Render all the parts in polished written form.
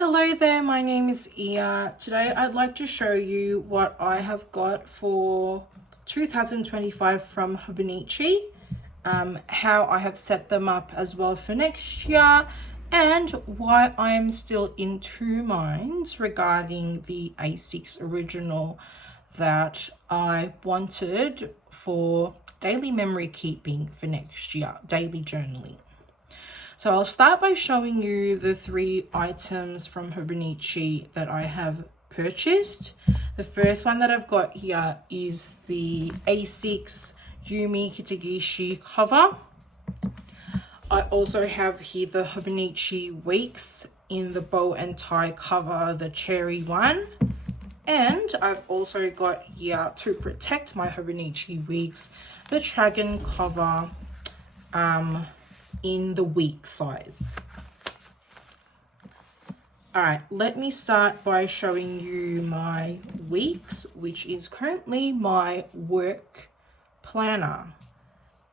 Hello there, my name is Ia. Today I'd like to show you what I have got for 2025 from Hobinichi, how I have set them up as well for next year, and why I'm still in two minds regarding the A6 original that I wanted for daily memory keeping for next year, daily journaling. So I'll start by showing you the three items from Hobonichi that I have purchased. The first one that I've got here is the A6 Yumi Kitagishi cover. I also have here the Hobonichi Weeks in the bow and tie cover, the cherry one. And I've also got here, to protect my Hobonichi Weeks, the Tragen cover in the week size. All right, let me start by showing you my weeks, which is currently my work planner.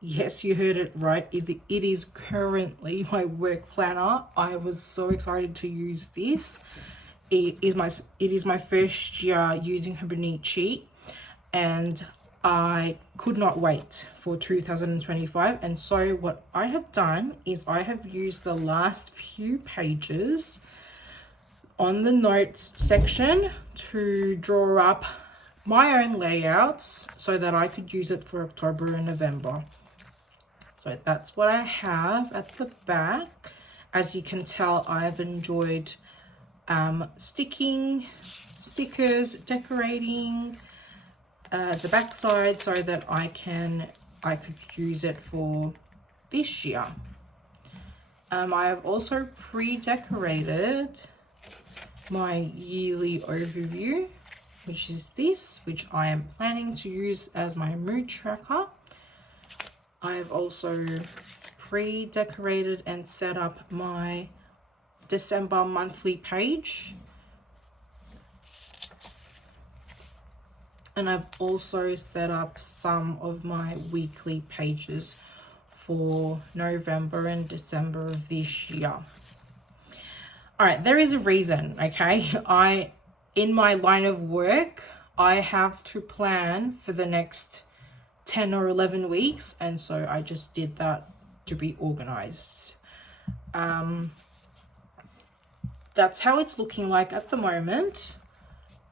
Yes, you heard it right. It is currently my work planner. I was so excited to use this. It is my first year using Hobonichi, and I could not wait for 2025. And so what I have done is I have used the last few pages on the notes section to draw up my own layouts so that I could use it for October and November. So that's what I have at the back. As you can tell, I've enjoyed sticking stickers, decorating the back side so that I could use it for this year. I have also pre-decorated my yearly overview, which is this, which I am planning to use as my mood tracker. I have also pre-decorated and set up my December monthly page. And I've also set up some of my weekly pages for November and December of this year. All right, there is a reason, okay? In my line of work, I have to plan for the next 10 or 11 weeks. And so I just did that to be organized. That's how it's looking like at the moment.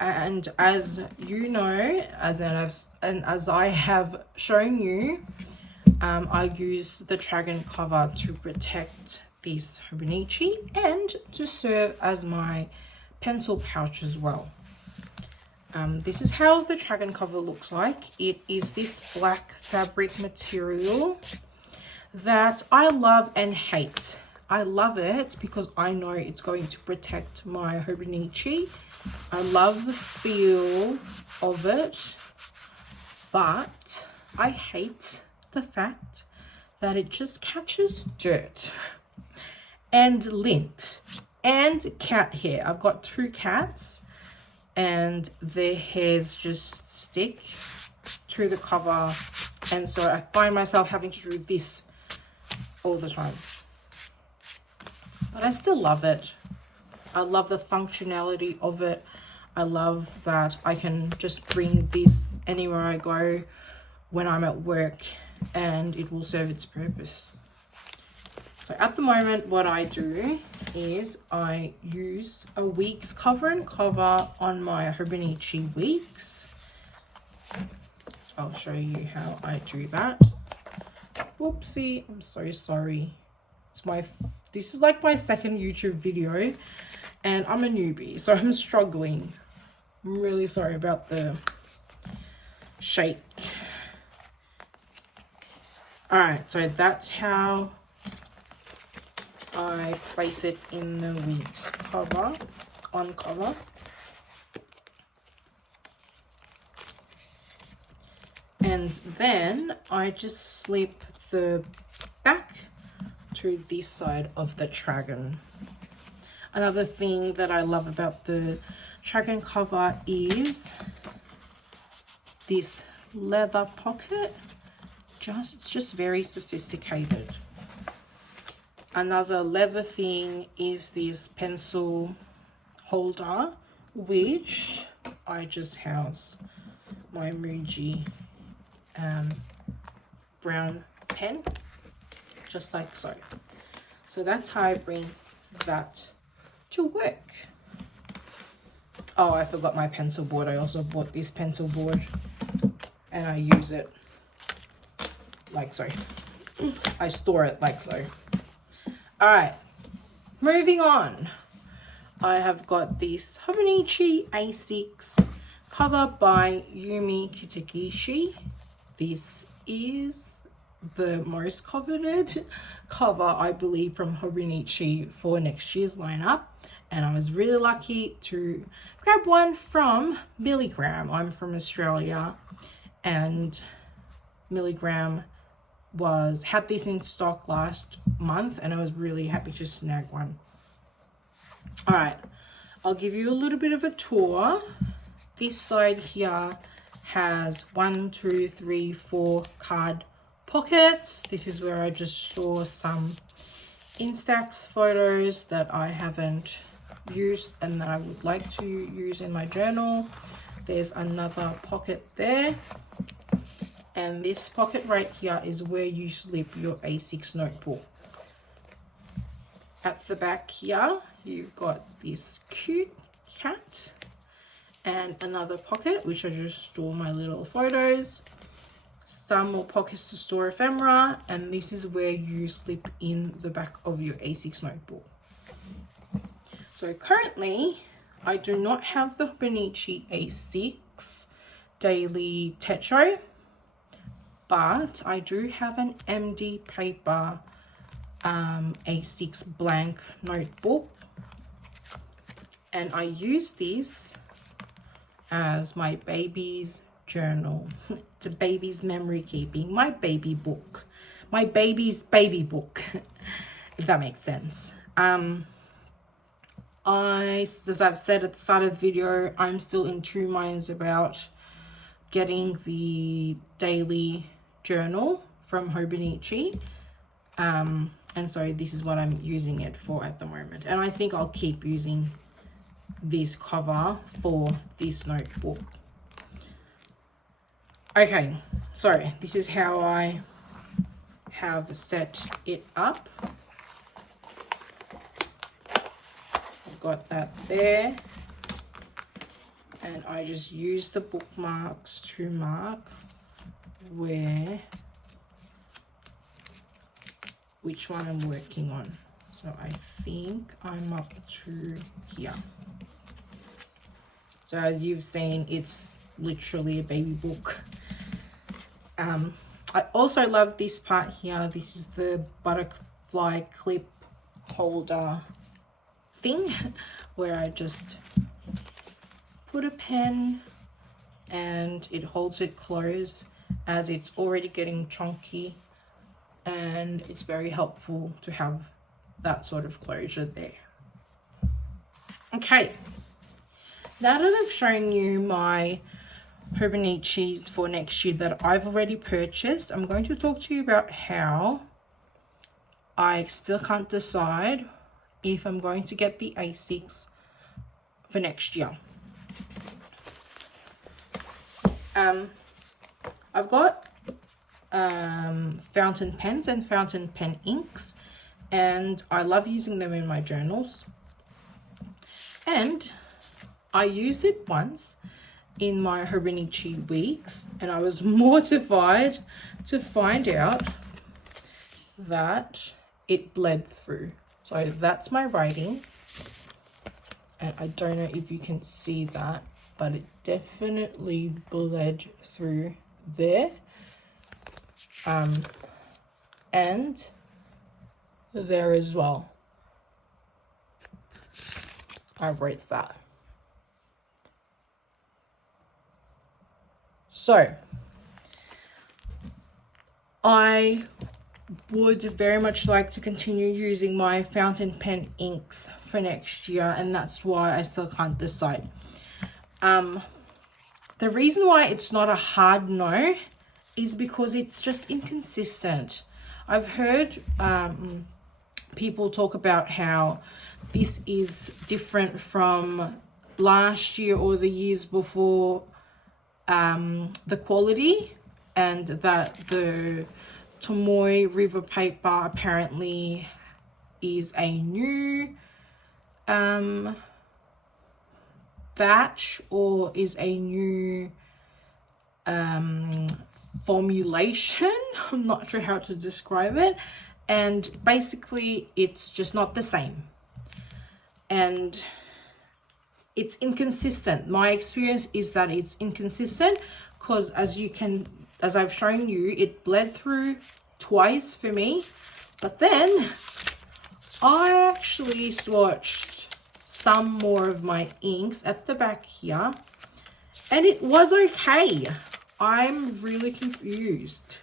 And as you know, as I have shown you, I use the Tragen cover to protect this Hobonichi and to serve as my pencil pouch as well. This is how the Tragen cover looks like. It is this black fabric material that I love and hate. I love it because I know it's going to protect my Hobonichi. I love the feel of it, but I hate the fact that it just catches dirt and lint and cat hair. I've got two cats and their hairs just stick to the cover, and so I find myself having to do this all the time. But I still love it. I love the functionality of it. I love that I can just bring this anywhere I go when I'm at work and it will serve its purpose. So at the moment, what I do is I use a week's cover and cover on my Hobonichi Weeks. I'll show you how I do that. Whoopsie, I'm so sorry. This is like my second YouTube video and I'm a newbie, so I'm struggling. I'm really sorry about the shake. All right, so that's how I place it in the week's cover, on cover. And then I just slip the back to this side of the Tragen. Another thing that I love about the Tragen cover is this leather pocket. It's just very sophisticated. Another leather thing is this pencil holder, which I just house my Muji brown pen, just like so. So that's how I bring that to work. Oh, I forgot my pencil board. I also bought this pencil board and I use it like so. I store it like so. All right, moving on. I have got this Hobonichi A6 cover by Yumi Kitagishi. This is the most coveted cover, I believe, from Hobinichi for next year's lineup. And I was really lucky to grab one from Milligram. I'm from Australia, and Milligram had this in stock last month, and I was really happy to snag one. All right, I'll give you a little bit of a tour. This side here has 1, 2, 3, 4 card pockets. This is where I just store some Instax photos that I haven't used and that I would like to use in my journal. There's another pocket there, and this pocket right here is where you slip your A6 notebook. At the back here you've got this cute cat and another pocket which I just store my little photos, some more pockets to store ephemera, and this is where you slip in the back of your A6 notebook. So currently I do not have the Hobonichi A6 Daily Techo, but I do have an MD paper A6 blank notebook, and I use this as my baby's journal. It's a baby's memory keeping, my baby book, my baby's baby book, if that makes sense. As I've said at the start of the video, I'm still in two minds about getting the daily journal from Hobonichi. And so this is what I'm using it for at the moment. And I think I'll keep using this cover for this notebook. Okay, so this is how I have set it up. Got that there, and I just use the bookmarks to mark which one I'm working on. So I think I'm up to here. So as you've seen, it's literally a baby book. I also love this part here. This is the butterfly clip holder thing where I just put a pen and it holds it closed as it's already getting chunky, and it's very helpful to have that sort of closure there. Okay, now that I've shown you my Hobonichis for next year that I've already purchased, I'm going to talk to you about how I still can't decide if I'm going to get the A6 for next year. I've got fountain pens and fountain pen inks, and I love using them in my journals. And I used it once in my Hobonichi weeks, and I was mortified to find out that it bled through. So that's my writing, and I don't know if you can see that, but it definitely bled through there. And there as well. I wrote that. So I would very much like to continue using my fountain pen inks for next year, and that's why I still can't decide. The reason why it's not a hard no is because it's just inconsistent. I've heard people talk about how this is different from last year or the years before, the quality, and that the Tomoe River paper apparently is a new batch, or is a new formulation. I'm not sure how to describe it, and basically it's just not the same, and it's inconsistent. My experience is that it's inconsistent because as I've shown you, it bled through twice for me, but then I actually swatched some more of my inks at the back here, and it was okay. I'm really confused.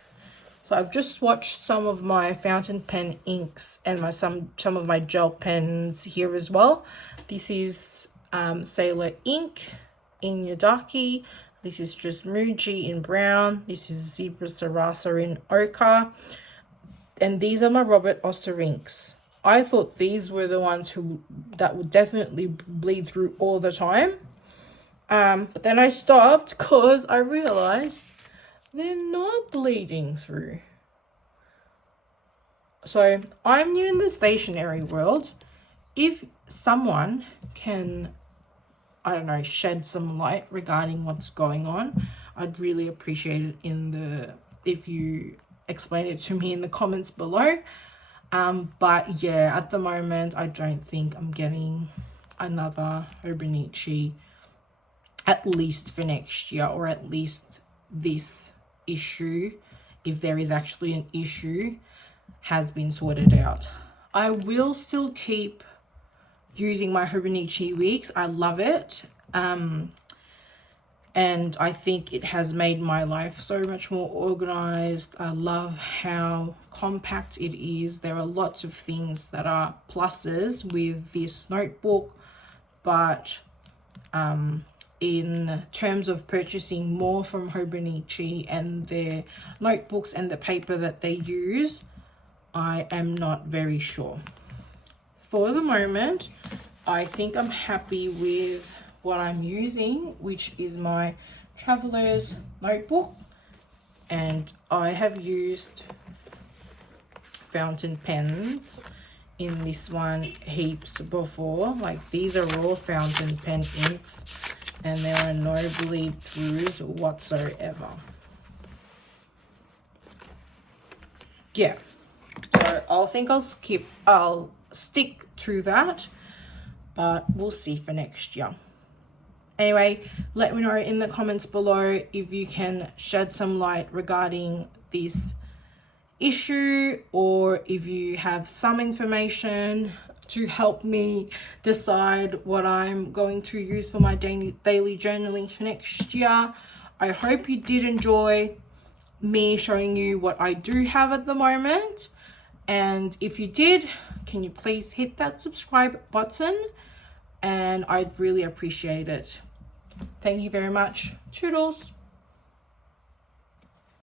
So I've just swatched some of my fountain pen inks and some of my gel pens here as well. This is Sailor Ink in Yodaki. This is just Muji in brown. This is Zebra Sarasa in ochre. And these are my Robert Oster inks. I thought these were the ones that would definitely bleed through all the time. But then I stopped because I realized they're not bleeding through. So I'm new in the stationery world. If someone can, I don't know, shed some light regarding what's going on, I'd really appreciate it if you explain it to me in the comments below. But yeah, at the moment, I don't think I'm getting another Hobonichi, at least for next year, or at least this issue, if there is actually an issue, has been sorted out. I will still keep using my Hobonichi wigs. I love it. And I think it has made my life so much more organized. I love how compact it is. There are lots of things that are pluses with this notebook, but in terms of purchasing more from Hobonichi and their notebooks and the paper that they use, I am not very sure. For the moment, I think I'm happy with what I'm using, which is my Traveler's notebook, and I have used fountain pens in this one heaps before. Like, these are all fountain pen inks and there are no bleed throughs whatsoever. Yeah, so I'll stick to that, but we'll see for next year. Anyway, let me know in the comments below if you can shed some light regarding this issue, or if you have some information to help me decide what I'm going to use for my daily journaling for next year. I hope you did enjoy me showing you what I do have at the moment, and if you did, can you please hit that subscribe button, and I'd really appreciate it. Thank you very much. Toodles.